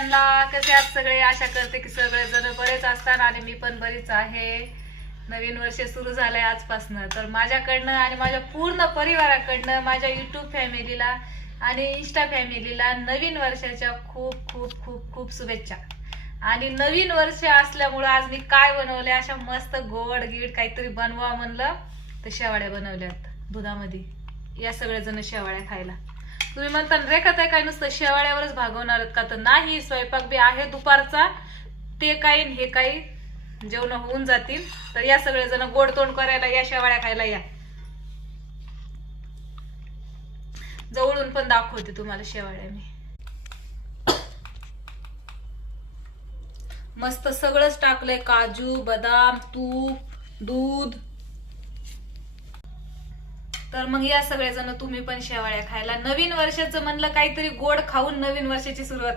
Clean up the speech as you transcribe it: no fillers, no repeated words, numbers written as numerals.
सगळ्यांना. कसे आहात सगळे? आशा करते की सगळे जण बरेच असतात आणि मी पण बरीच आहे. नवीन वर्ष सुरू झालंय आजपासनं. तर माझ्याकडनं आणि माझ्या पूर्ण परिवाराकडनं माझ्या यूट्यूब फॅमिलीला आणि इंस्टा फॅमिलीला नवीन वर्षाच्या खूप खूप खूप खूप शुभेच्छा. आणि नवीन वर्ष असल्यामुळं आज मी काय बनवले, अशा मस्त गोड गीड काहीतरी बनवा म्हणलं तर शेवाळ्या बनवल्यात दुधामध्ये. या सगळेजण शेवाळ्या खायला. तुम्ही म्हणता रेखा ताई काय नुसतं शेवाळ्यावरच भागवणार का? तर नाही, स्वयंपाक बी आहे दुपारचा. ते काही हे काही जेवण होऊन जातील. तर या सगळेजण गोड तोंड करायला या, शेवाळ्या खायला या. जवळून पण दाखवते तुम्हाला शेवाळ्या मी. मस्त सगळंच टाकलंय, काजू बदाम तूप दूध. तर मग या सगळेजण तुम्ही पण शेवाळ्या खायला. नवीन वर्षाचं म्हणलं काहीतरी गोड खाऊन नवीन वर्षाची सुरुवात